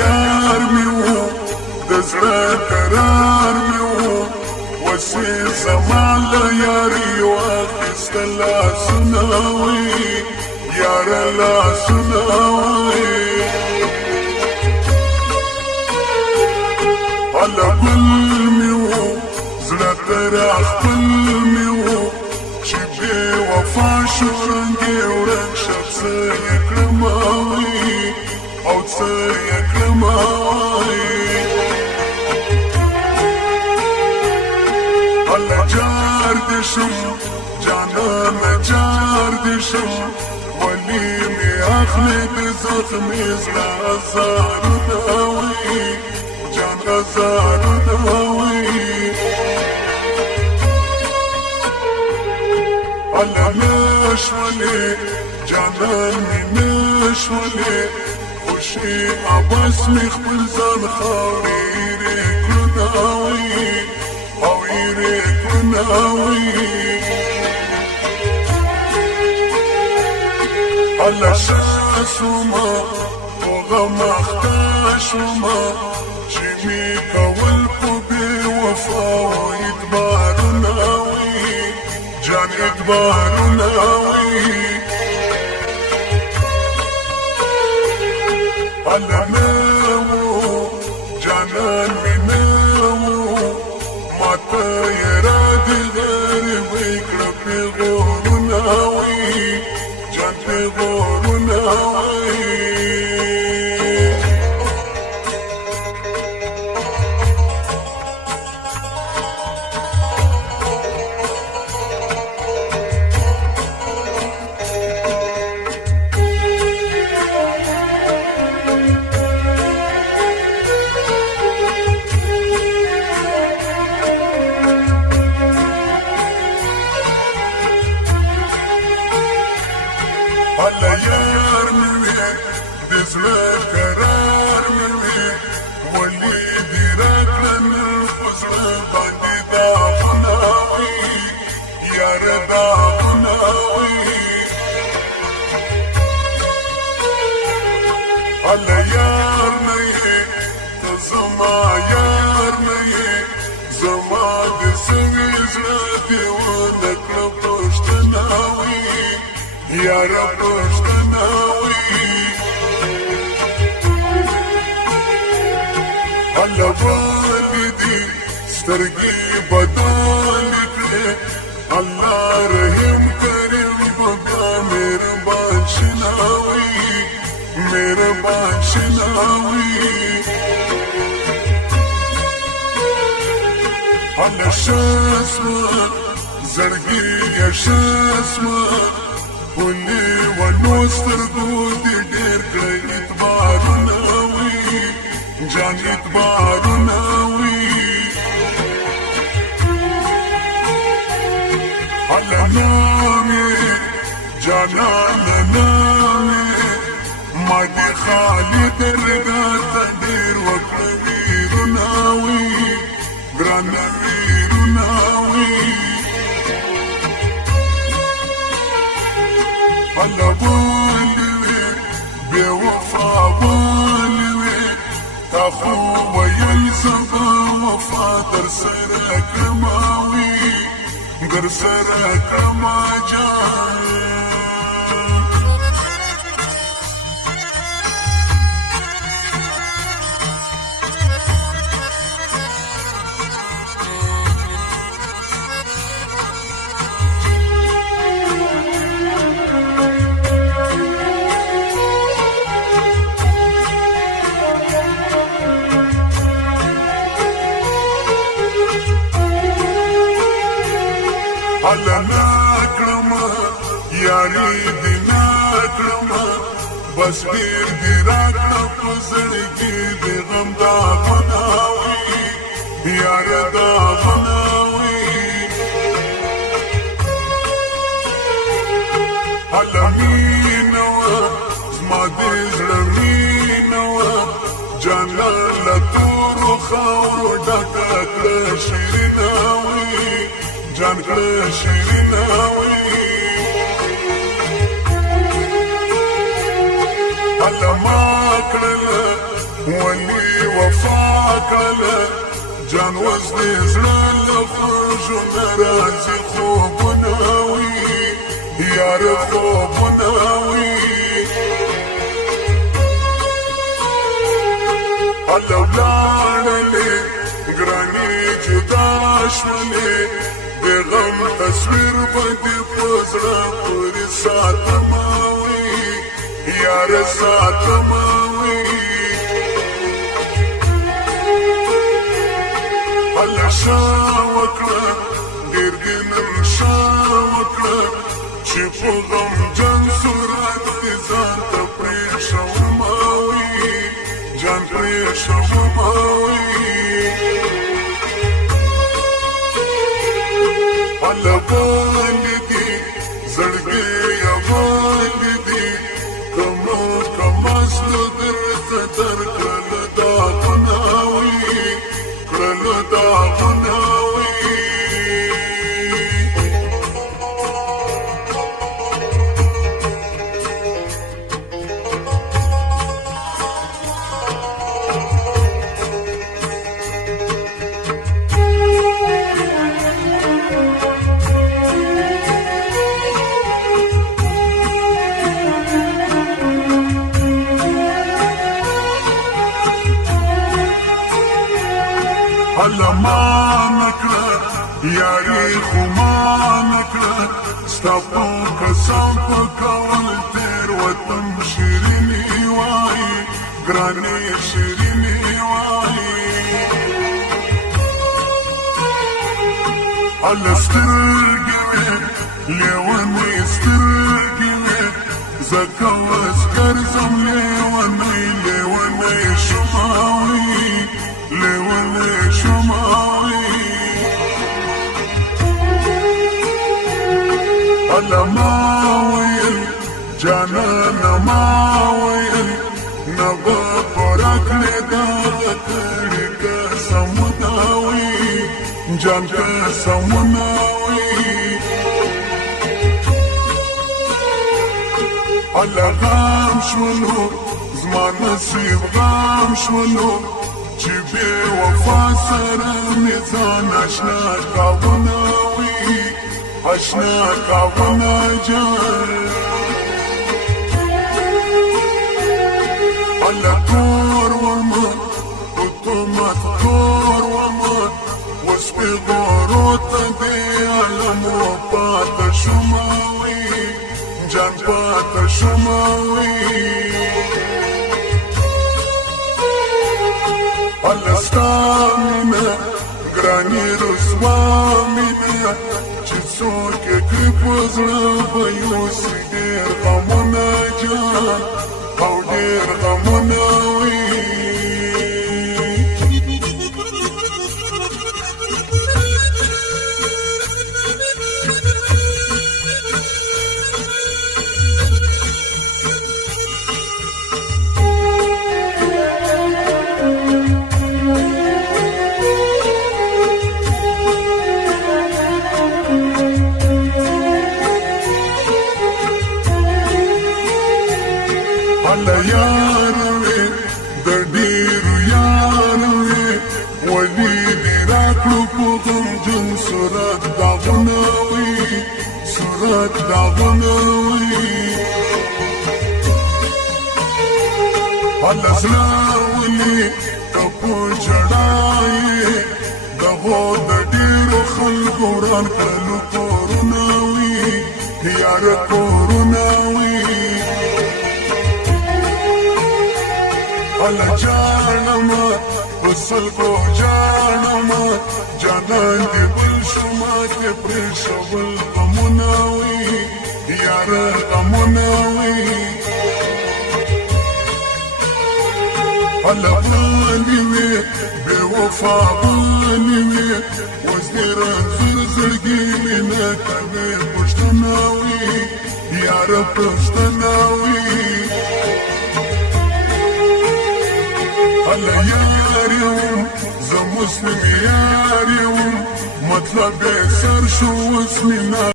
یار میو د زړه قرار میو وسې زما له یاري واخیسته لاسونه وي یاره لاسونه وي هله ګل میو زړه ته راخپل میو چې بې وفا شو رنګ یې ورک شه څه یې کړمه وي او څه یې کړمه وي هله جار دې شم جانانه جار دې شم ولې مې اخلې د زخمې زړه ازارونه وي جان ازارونه وي هله نشولې جانان مې نشولې خوشي عباس مې خپل ځان خاورې ایرې کړونه وي او ایرې کړونه وي هله ښه شومه په غم اخته شومه چې مې کول په بې وفاو اعتبارونه وي جان اعتبارونه وي هله نه وو جانان مې نه وو ماته یې رادې غریبۍ کړه پیغورونه وي جان پیغورونه وي هله یار مې وي د زړه قرار مې وي ولې دې راکړه نن په زړه باندې داغونه وي یاره داغونه وي هله یار نه یې ته زما یار نه یې زما د سوي زړه دې ونه کړه پوښتنه وي یاره پښتنه وي هله ولې دې سترګې بدلې کړې الله رحیم کریم به بیا مهربان شنه وي مهربان شنه وي هله ښه شوه زړګي یې ښه شوه ولې ونو سترګو دې ډېر کړه اعتبارونه وي جان اعتبارونه وي هله نامې جانانه نامې ما دې خالي درګاه ته ډېر وکړه ویرونه وي ګرانه ویرونه وي هله ولې وې بې وفا ولې وې تا خو ویل زه وفا در سره کړمه وي در سره کړمه جان هله نکړمه یاري دې نکړمه بس ډېر دې راکړه په زړګي دې غم داغونه وي یاره داغونه وي هله مینه وه زما دې زړه مینه وه جانان له تورو خاورو ډکه کړه شیرینه وي جان کړه شیرینه وي هله ما کړله جان اوس دې زړه له خوږونه راځي خوبونه وي یار خوبونه وي هله ولاړلې ګرانې جدا شولې د غم تصویر به دې په زړه پورې ساتمه وي یار ساتمه وي هله شا وکړه ډېر دې نن شا وکړه چې په غمجن صورت دې ځان ته پرېښومه وي جان پرېښومه وي هله باندې دي زړګی یا باندې دي کمه زړه درته درکړله داغونه وي کړله داغونه وي هله ما نکړه یاري خو ما نکړه ستا په قسم په کول تېروتم شیریني وایي ګرانې شیریني وایي هله سترګې وې لیونۍ سترګې وې ځکه اوس ګرځم لیونۍ لیونۍ شومه وي لیونۍ شومه وي هله ما ویل جانانه ما ویل نه به پوره کړې دغه کړي قسمونه وي جان قسمونه وي هله غم شولو زما نصیب غم شولو چې بې وفا سره مې ځان اشنا کاونه وي اشنا کاونه جان هله کور ومه په تهمت کور ومه اوس پېغورو ته دې عالم وپاته شومه وي جان پاته شومه وي هله ستا مینه ګرانې رسوا مینه چې څوک یې کړي په زړه به یوسي ډېر غمونه جان او ډېر غمونه وي هله یار وې د ډېرو یار وې ولې دې راکړو په غمجن صورت داغونه وي صورت داغونه وي هله زړه ولې ته په ژړا یې دغو د ډېرو خلکو وران کړلو کورونه وي یاره کورونه وي هله جانمه په سلګو جانمه جانان دې بل شو ماته پرېښول غمونه وي یاره غمونه وي هله بلې وې بې وفا بلې وې اوس دې رنځور زړګي مې نه کوې پوښتنه وي یاره پوښتنه وي هله یار یم زه مسلم یار یم مطلب یې سر شو اوس مې نه